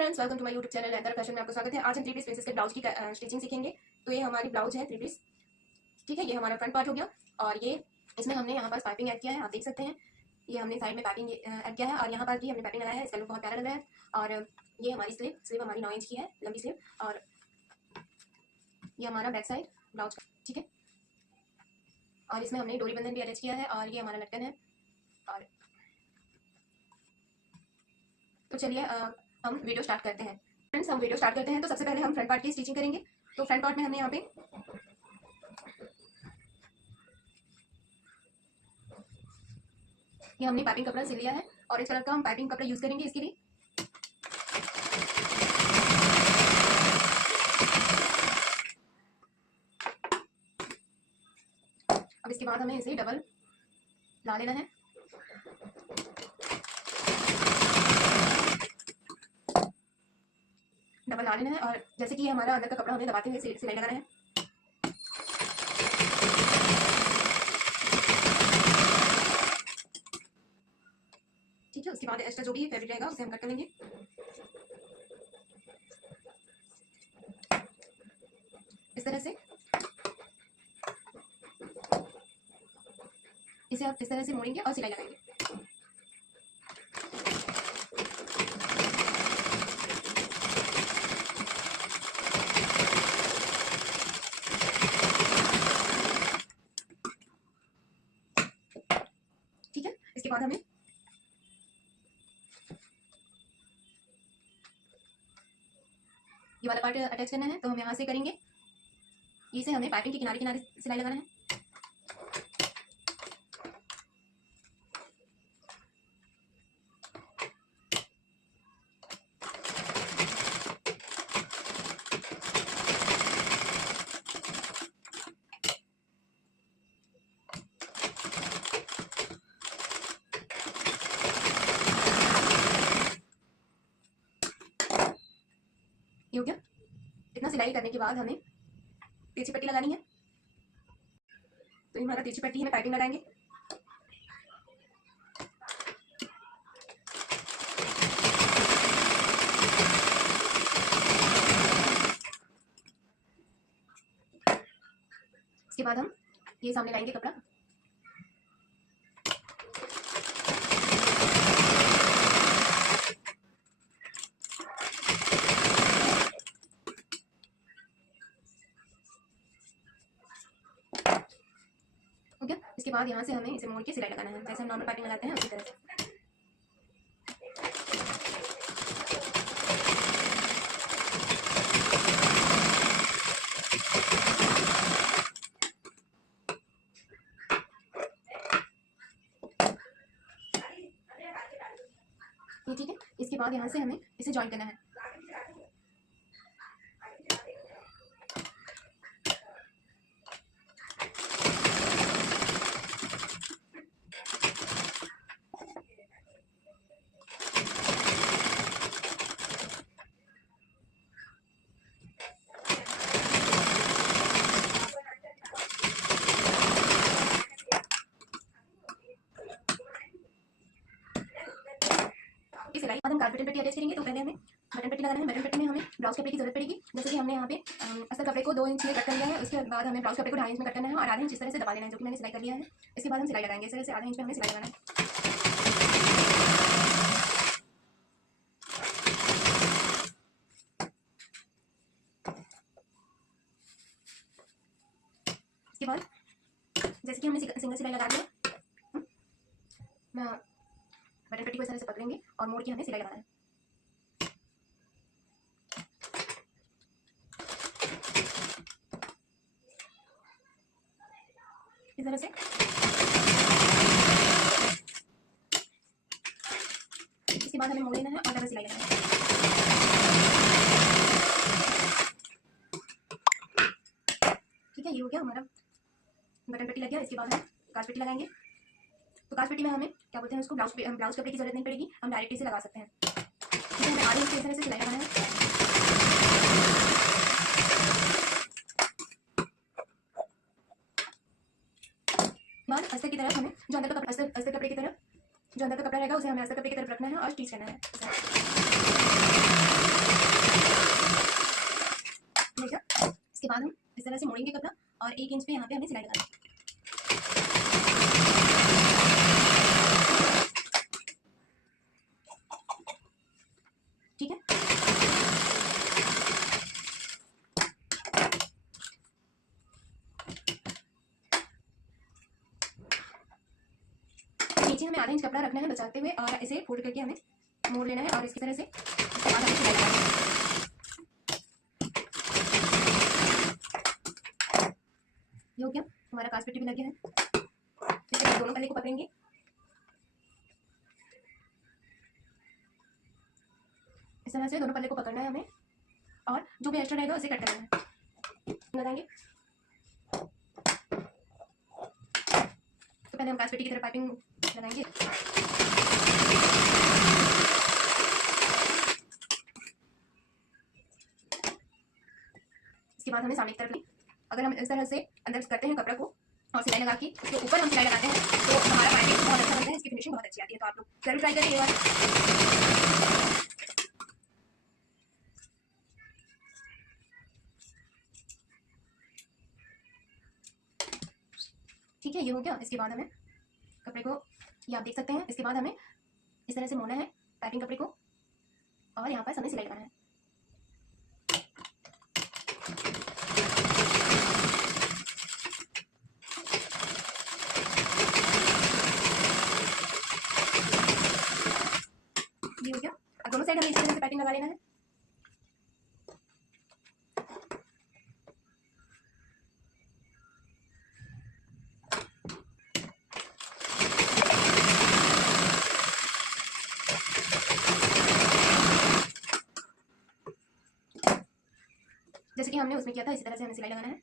Friends, welcome to my YouTube channel anchor fashion में आपका स्वागत है। आज हम 3 पीस प्रिंसेस के ब्लाउज की स्टिचिंग सीखेंगे। तो ये हमारी ब्लाउज है 3 पीस, ठीक है। ये हमारा फ्रंट पार्ट हो गया और ये इसमें हमने यहाँ पर पाइपिंग ऐड किया है, आप देख सकते हैं। ये हमने साइड में पाइपिंग ऐड किया है और यहाँ पर भी हमने पाइपिंग लगाया है। इसका लुक बहुत प्यारा लग रहा है। और ये हमारी स्लीव हमारी 9 इंच की है, लंबी स्लीव। और ये हमारा बैक साइड ब्लाउज का, ठीक है। और इसमें हमने डोरी बंधन भी अटैच किया है और ये हमारा लटकन है। और तो चलिए हम वीडियो स्टार्ट करते हैं। फ्रेंड्स, हम वीडियो स्टार्ट करते हैं। तो सबसे पहले हम फ्रंट पार्ट की स्टिचिंग करेंगे। तो फ्रंट पार्ट में हमने यहाँ पे ये हमने पाइपिंग कपड़ा सिल लिया है और इस कलर का हम पाइपिंग कपड़ा यूज करेंगे इसके लिए। अब इसके बाद हमें इसे डबल ला लेना है। डबल ला लेना है और जैसे कि हमारा अंदर का कपड़ा हमें दबाते हुए सिलाई लगाना है। ठीक है, उसके बाद एक्स्ट्रा जो भी फैब्रिक रहेगा उसे हम कट कर लेंगे। इस तरह से इसे आप इस तरह से मोड़ेंगे और सिलाई लगाएंगे। ठीक है, इसके बाद हमें ये वाला पार्ट अटैच करना है। तो हम यहाँ से करेंगे, इसे हमें पाइपिंग के किनारे किनारे सिलाई लगाना है। ये हो गया। इतना सिलाई करने के बाद हमें तिरछी पट्टी लगानी है। तो ये हमारा तिरछी पट्टी में पाइपिंग लगाएंगे। इसके बाद हम ये सामने लाएंगे कपड़ा। ठीक है, इसके बाद यहाँ से हमें इसे मोड़ के सिलाई लगाना है, जैसे हम नॉर्मल पाइपिंग लगाते हैं उसी तरह से। ये ठीक है। इसके बाद यहाँ से हमें इसे जॉइन करना है। सिलाई बाद हम बटन पट्टी अटैच करेंगे। तो पहले हमें बटन पट्टी लगाना है। बटन पट्टी में हमें ब्लाउज कपड़े की जरूरत पड़ेगी। जैसे कि हमने यहाँ पे अस्तर कपड़े को 2 इंच में कट कर लिया है। उसके बाद हमें ब्लाउज कपड़े को 2.5 इंच में कट करना है और आधा इंच इस तरह से दबा लेना है, जो कि मैंने सिलाई कर लिया है। इसके बाद हम सिलाई लगाएंगे। इस तरह से आधा इंच में हमें सिलाई लगाना है। इसके बाद जैसे कि हमने सिंगल सिलाई लगा दिया, बटन पट्टी को इस तरह से पकड़ेंगे और मोड़ के हमें सिलाई लगाना है। इस तरह से इसके बाद हमें मोड़ लेना है और डबल सिलाई लगाना है। ठीक है, ये हो गया हमारा बटन पट्टी लग गया। इसके बाद हम काज पट्टी लगाएंगे। तो काज पट्टी में हमें क्या बोलते हैं उसको, ब्लाउज कपड़े की जरूरत नहीं पड़ेगी, हम डायरेक्ट इसे लगा सकते हैं। ठीक है, हमें आधे इंच इस तरह से सिलाई लगाना है। बाद अस्तर की तरफ हमें जो अंदर का अस्तर कपड़े की तरफ जो अंदर का कपड़ा रहेगा उसे हमें अस्तर कपड़े की तरफ रखना है और स्टिच करना है। बाद हम इस तरह से मोड़ेंगे कपड़ा और 1 इंच पे यहाँ पे हमें सिलाई लगानी है। ठीक है, नीचे हमें आधा इंच कपड़ा रखना है बचाते हुए और इसे फोल्ड करके हमें मोड़ लेना है और इसकी तरह से इसके बाद हमें सिलाई लगानी है। ये हो गया, हमारा काज पट्टी भी लग गया है। इसके बाद दोनों पल्ले को पकड़ेंगे, इस तरह से दोनों पल्ले को पकड़ना है हमें और जो भी एक्स्ट्रा रहेगा उसे कट करना है। लगाएंगे तो पहले हम काज पट्टी की तरफ पाइपिंग लगाएंगे। इसके बाद हमें सामने की तरफ, अगर हम इस तरह से अंदर करते हैं कपड़ा को और सिलाई लगा के उसके ऊपर हम सिलाई लगाते हैं तो हमारा पाइपिंग बहुत अच्छा बनता है, इसकी फिनिशिंग बहुत अच्छी आती है। तो आप लोग जरूर ट्राई करें ये बार। ठीक है, ये हो गया। इसके बाद हमें कपड़े को, ये आप देख सकते हैं, इसके बाद हमें इस तरह से मोड़ना है पाइपिंग कपड़े को और यहाँ पर हमें सिलाई लगाना है। ये हो गया। अब दोनों साइड हमें इस तरह से पाइपिंग लगा लेना है। जैसे कि हमने उसमें किया था इसी तरह से हमें सिलाई लगाना है।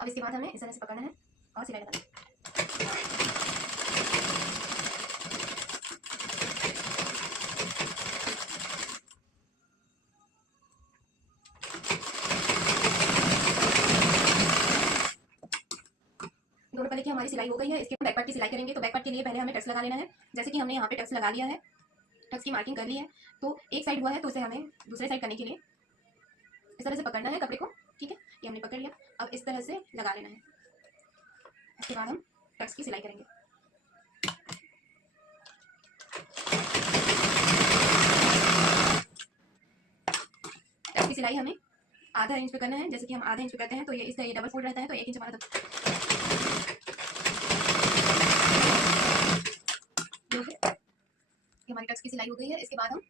अब इसके बाद हमें इस तरह से पकड़ना है और सिलाई लगाना है। दोनों पल्ले की हमारी सिलाई हो गई है। इसके बैक पार्ट की सिलाई करेंगे तो बैक पार्ट के लिए पहले हमें टक्स लगा लेना है। जैसे कि हमने यहाँ पे टक्स लगा लिया है, टक्स की मार्किंग कर ली है, तो एक साइड हुआ है तो उसे हमें दूसरे साइड करने के लिए इस तरह से पकड़ना है कपड़े को। ठीक है, ये हमने पकड़ लिया। अब इस तरह से लगा लेना है। इसके बाद हम टक्स की सिलाई करेंगे। टक्स की सिलाई हमें आधा इंच पे करना है। जैसे कि हम आधा इंच पे करते हैं तो ये इसका ये डबल फोल्ड रहता है तो 1 इंच हमारा हमारी टक्स की सिलाई हो गई है। इसके बाद हम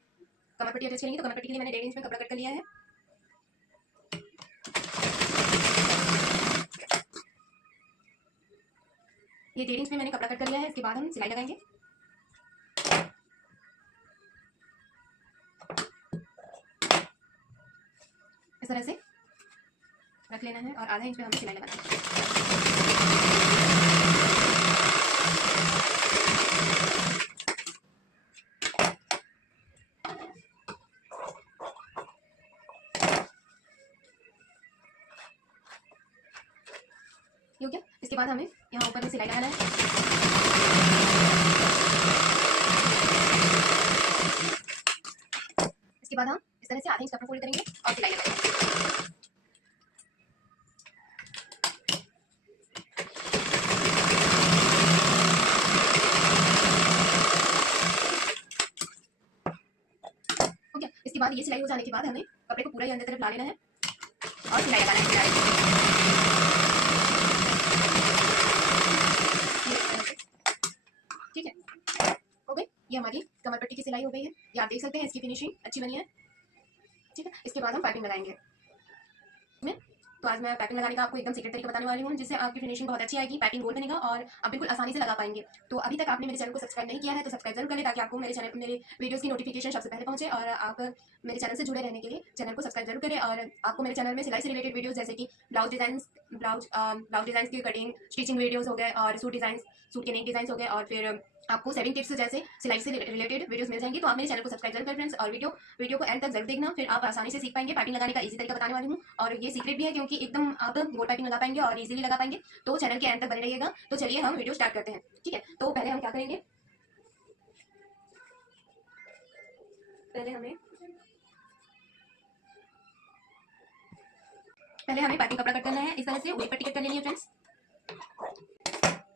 कमर पट्टी अटैच करेंगे। तो कमर पट्टी के लिए मैंने 1.5 इंच में कपड़ा कट कर लिया है। ये 1.5 इंच में मैंने कपड़ा कट कर लिया है। इसके बाद हम सिलाई लगाएंगे। इस तरह से रख लेना है और आधा इंच पे हमें सिलाई लगाना है। ये हो गया। इसके बाद हमें यहाँ ऊपर में सिलाई लगाना है। इसके बाद हम इस तरह से आधा इंच कपड़ा फोल्ड करेंगे और सिलाई लगाएंगे। हो गया। इसके बाद ये सिलाई हो जाने के बाद हमें कपड़े को पूरा ही अंदर तरफ ला लेना है और सिलाई लगाना है। ठीक है, हो गई। ये हमारी कमर पट्टी की सिलाई हो गई है। ये आप देख सकते हैं, इसकी फिनिशिंग अच्छी बनी है। ठीक है, इसके बाद हम पाइपिंग लगाएंगे। तो आज मैं पाइपिंग लगाने का आपको एकदम सीक्रेट तरीका बताने वाली हूँ, जिससे आपकी फिनिशिंग बहुत अच्छी आएगी, पाइपिंग गोल बनेगा और आप बिल्कुल आसानी से लगा पाएंगे। तो अभी तक आपने मेरे चैनल को सब्सक्राइब नहीं किया है तो सब्सक्राइब जरूर करें, ताकि आपको मेरे वीडियोस की नोटिफिकेशन सबसे पहले पहुंचे। और आप मेरे चैनल से जुड़े रहने के लिए चैनल को सब्सक्राइब जरूर करें। और आपको मेरे चैनल में सिलाई से रिलेटेड वीडियोस, जैसे कि ब्लाउज डिजाइन की कटिंग, स्टिचिंग वीडियोस हो गए और सूट के नेक डिजाइन हो गए, और फिर आपको सेविंग टिप्स जैसे सिलाई से रिलेटेड वीडियोस मिल जाएंगी। तो आप मेरे चैनल को सब्सक्राइब जरूर करें फ्रेंड्स, और वीडियो को एंड तक जरूर देखना, फिर आप आसानी से सीख पाएंगे। पाइपिंग लगाने का इजी तरीका बताने वाली हूँ, और ये सीक्रेट भी है क्योंकि एकदम आप गोल पाइपिंग लगा पाएंगे और इजीली लगा पाएंगे। तो चैनल के एंड तक बने रहिएगा। तो चलिए हम वीडियो स्टार्ट करते हैं। ठीक है, तो पहले हम क्या करेंगे, पहले हमें पाइपिंग कपड़ा कट करना है। इस तरह से उड़ेद पट्टी कट कर लेनी है फ्रेंड्स।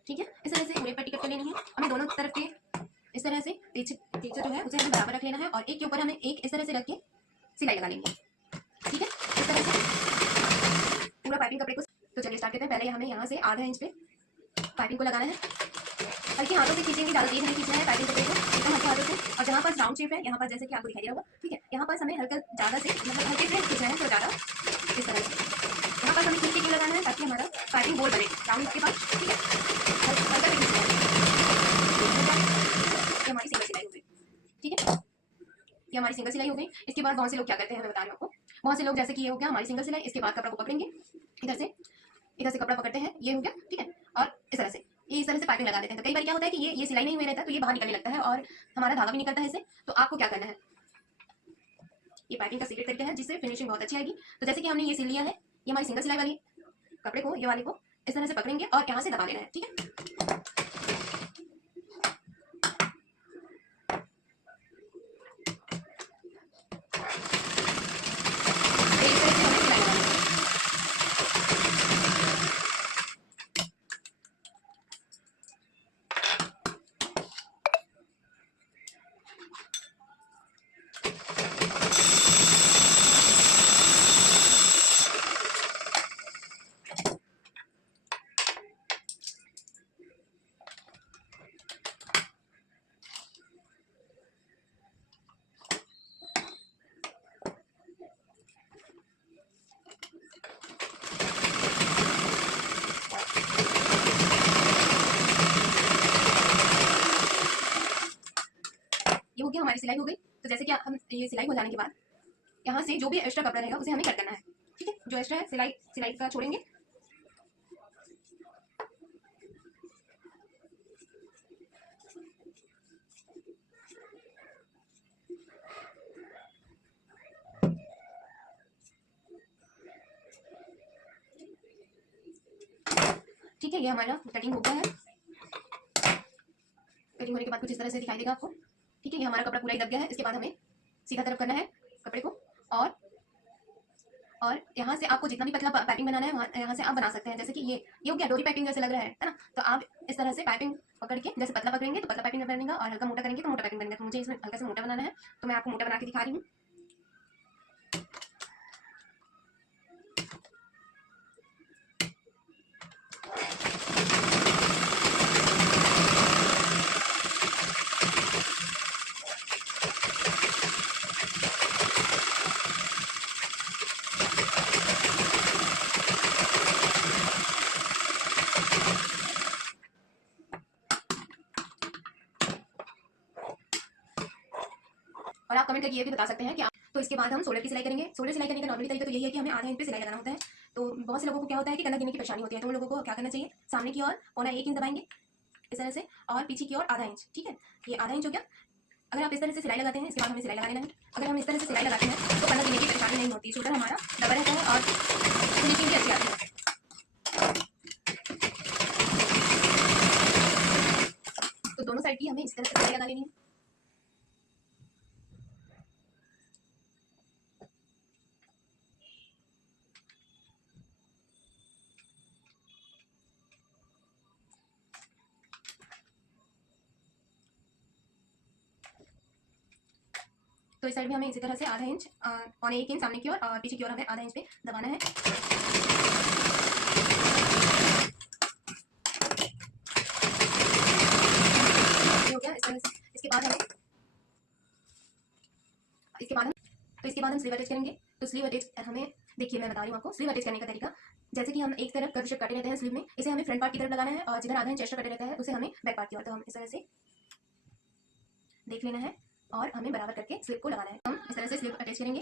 ठीक है, इस तरह से उड़ेद पट्टी कट कर लेनी है। हमें दोनों तरफ के इस तरह से टीचर जो है उसे हमें बराबर रख लेना है, और एक के ऊपर हमें एक इस तरह से रख के सिलाई लगा लेंगे। ठीक है, इस तरह से पूरा पाइपिंग कपड़े को। तो चलिए स्टार्ट करते हैं। पहले हमें यहाँ से आधा इंच पे पाइपिंग को लगाना है। हल्के हाथों से खींचेंगे, ज़्यादा तेज नहीं खींचना है पाइपिंग कपड़े को, एकदम हल्के हाथों से। और जहाँ पर राउंड शेप है, यहाँ पर जैसे कि आपको दिखाई दे रहा होगा, ठीक है, यहाँ पर हमें हल्का ज़्यादा से मतलब हल्के से खींचना है, तो ज़्यादा इस तरह से यहाँ पर हमें खींच के क्यों लगाना है, ताकि हमारा पाइपिंग गोल बने राउंड के पास। ठीक है, हल्का से खींचना है। ये हमारी सिंगल सिलाई हो गई। ठीक है, ये हमारी सिंगल सिलाई हो गई। इसके बाद बहुत से लोग क्या करते हैं, मैं बता रही हूँ आपको। बहुत से लोग जैसे कि ये हो गया हमारी सिंगल सिलाई, इसके बाद कपड़ा को पकड़ेंगे, इधर से कपड़ा पकड़ते हैं, ये हो गया। ठीक है, और इस तरह से ये इस तरह से पाइपिंग लगा देते हैं। तो कई बार क्या होता है कि ये सिलाई नहीं हुई रहता है, तो ये बाहर निकलने लगता है और हमारा धागा भी निकलता है इससे। तो आपको क्या करना है, ये पाइपिंग का सीक्रेट तरीका है जिससे फिनिशिंग बहुत अच्छी आएगी। तो जैसे कि हमने ये सिल लिया है, ये हमारी सिंगल सिलाई वाली कपड़े को, ये वाले को इस तरह से पकड़ेंगे और यहाँ से दबा देना है। ठीक है, ये हो गया, हमारी सिलाई हो गई। तो जैसे कि हम ये सिलाई हो जाने के बाद यहाँ से जो भी एक्स्ट्रा कपड़ा रहेगा उसे हमें कट करना है। ठीक है, जो एक्स्ट्रा है सिलाई का छोड़ेंगे। ठीक है, ये हमारा कटिंग हो गया है। कटिंग होने के बाद कुछ इस तरह से दिखाई देगा आपको। ठीक है, ये हमारा कपड़ा पूरा ही दब गया है। इसके बाद हमें सीधा तरफ करना है कपड़े को, और यहाँ से आपको जितना भी पतला पाइपिंग बनाना है यहाँ से आप बना सकते हैं। जैसे कि ये हो गया, डोरी पाइपिंग जैसे लग रहा है ना। तो आप इस तरह से पाइपिंग पकड़ के, जैसे पतला पकड़ेंगे तो पतला पाइपिंग बनेगा, और हल्का मोटा करेंगे तो मोटा पाइपिंग बनेगा। तो मुझे इसमें हल्का से मोटा बनाना है, तो मैं आपको मोटा बना के दिखा रही हूँ। और आप कमेंट करके ये भी बता सकते हैं कि आप। तो इसके बाद हम सोलर की सिलाई करेंगे। सोलर सिलाई करने का नॉर्मली तरीका तो यही है कि हमें आधे इंच पे सिलाई लगाना होता है। तो बहुत से लोगों को क्या होता है कि कलर गिनने की परेशानी होती है। तो उन लोगों को क्या करना चाहिए, सामने की ओर 1.25 इंच दबाएंगे इस तरह से, और पीछे की ओर आधा इंच। ठीक है, ये आधा इंच हो गया। अगर आप इस तरह से सिलाई लगाते हैं, इसके बाद हमें सिलाई लगा लेना है। अगर हम इस तरह से सिलाई लगाते हैं तो कलर गिनने की परेशानी नहीं होती, शोल्डर हमारा डबल रहता है और फिनिशिंग भी अच्छी आती है। तो दोनों साइड की हमें इस तरह से सिलाई लगा लेनी है। तो इस साइड में हमें इसी तरह से आधा इंच, 1.25 इंच सामने की ओर और पीछे की ओर हमें आधा इंच पे दबाना है। हो गया इस तरह से। इसके बाद हम स्लीव अटैच करेंगे। तो स्लीव अटैच हमें, देखिए मैं बता रही हूँ आपको स्लीव अटैच करने का तरीका। जैसे कि हम एक तरफ कर्व शेप काटे रहते हैं स्लीव में, इसे हमें फ्रंट पार्ट की तरफ लगाना है, और जिधर आधा इंच एक्स्ट्रा कटे रहता है उसे हमें बैक पार्ट की ओर। तो हम इस तरह से देख लेना है और हमें बराबर करके स्लीव को लगाना है। हम इस तरह से स्लीव अटैच करेंगे।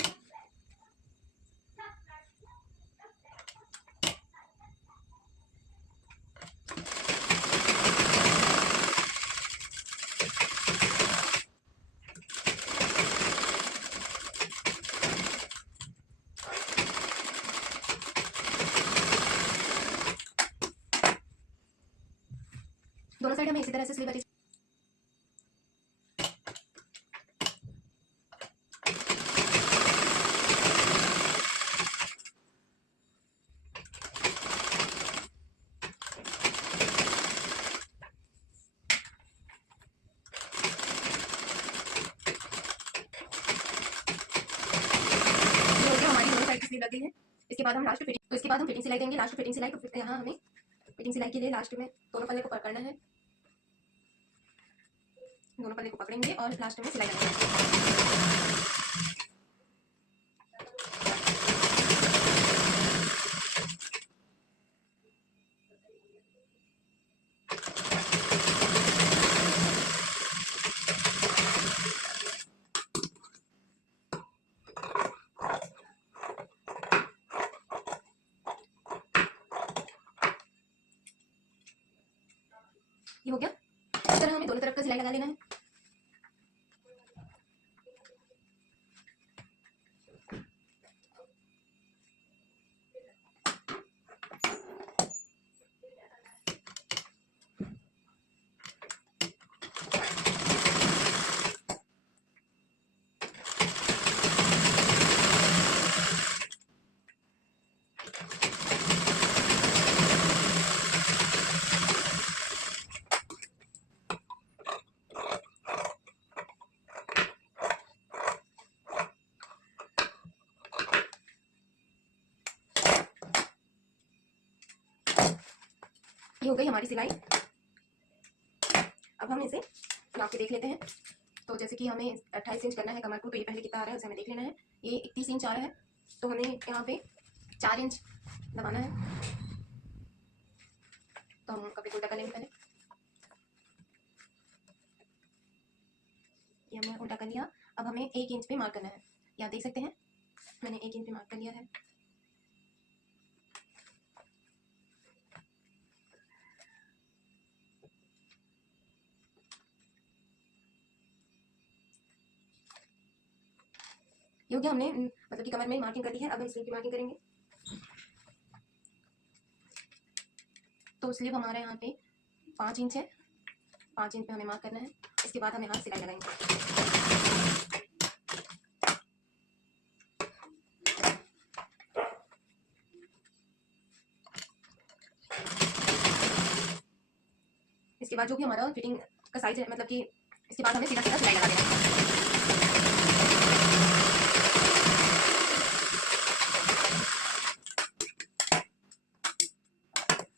दोनों साइड हमें इसी तरह से सिलाई करनी। हमारी दोनों साइड की सिलाई लग गई है। इसके बाद हम लास्ट फिटिंग, तो इसके बाद हम फिटिंग सिलाई देंगे, लास्ट फिटिंग सिलाई। तो यहाँ हमें फिटिंग सिलाई के लिए लास्ट में दोनों पल्ले को पकड़ना है, दोनों पल्ले को पकड़ेंगे और लास्ट में सिलाई लगाएंगे। ये हो गया। इस तरह हमें दोनों तरफ का सिलाई लगा लेना है। ये हो गई हमारी सिलाई। अब हम इसे नाप के देख लेते हैं। तो जैसे कि हमें 28 इंच करना है कमर को, तो ये पहले कितना आ रहा है उसे हमें देख लेना है। ये 31 इंच आ रहा है, तो हमें यहाँ पे 4 इंच दबाना है। तो हम कपड़े को उल्टा कर लेंगे पहले। ये हमने उल्टा कर लिया। अब हमें 1 इंच पे मार्क करना है। यहाँ देख सकते हैं मैंने 1 इंच पे मार्क कर लिया है। ये हो गया, हमने मतलब कि कमर में मार्किंग कर दी है। अब स्लीव की मार्किंग करेंगे। तो स्लीव हमारा यहाँ पे 5 इंच है, 5 इंच पे हमें मार्क करना है। इसके बाद हम यहाँ सिलाई लगाएंगे। इसके बाद जो भी हमारा फिटिंग का साइज है, मतलब कि इसके बाद हमें सीधा सीधा सिलाई लगा देना है।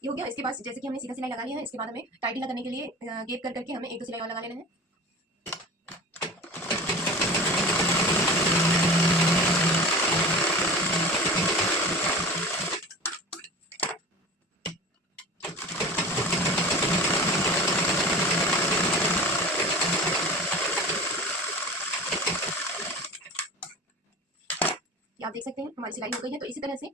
ये हो गया। इसके बाद जैसे कि हमने सीधा सिलाई लगा लिया है, इसके बाद हमें टाइट ढीला करने के लिए गैप कर करके हमें 1-2 सिलाई और लगा लेना है। आप देख सकते हैं हमारी सिलाई हो गई है। तो इसी तरह से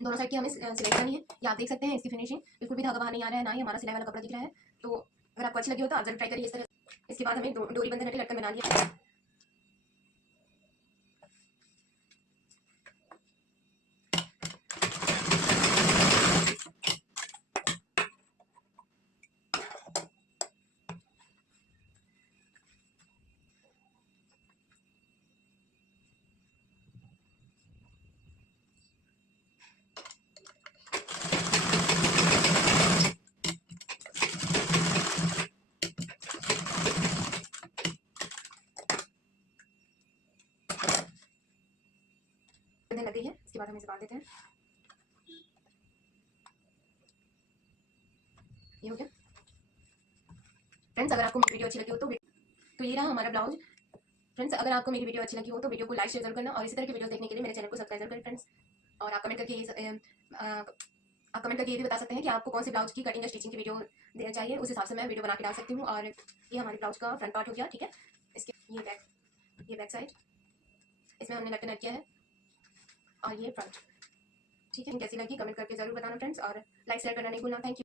दोनों साइड की हमें सिलाई करनी है। ये आप देख सकते हैं इसकी फिनिशिंग बिल्कुल भी धागा बाहर नहीं आ रहा है, ना ही हमारा सिलाई वाला कपड़ा दिख रहा है। तो अगर आपको अच्छी लगी हो तो आप जरूर ट्राई करिए इस तरह। इसके बाद हमें डोरी बंधन वाली लटकन बना लिया। बंधन लग गई है। इसके बाद हम इसे बांध देते हैं। ये हो गया। फ्रेंड्स, अगर आपको मेरी वीडियो अच्छी लगी हो तो ये रहा हमारा ब्लाउज। फ्रेंड्स, अगर आपको मेरी वीडियो अच्छी लगी हो तो वीडियो को लाइक शेयर जरूर करना, और इसी तरह की वीडियो देखने के लिए मेरे चैनल को सब्सक्राइब करें फ्रेंड्स। और आप कमेंट करके ये भी बता सकते हैं कि आपको कौन से ब्लाउज की कटिंग या स्टिचिंग की वीडियो देना चाहिए। उस हिसाब से मैं वीडियो बना के डाल सकती हूँ। और ये हमारे ब्लाउज का फ्रंट पार्ट हो गया। ठीक है, इसके ये बैक साइड, इसमें हमने लटकन किया है, और ये फ्रंट। ठीक है, कैसी लगी कमेंट करके जरूर बताना फ्रेंड्स, और लाइक शेयर करना नहीं भूलना। Thank you.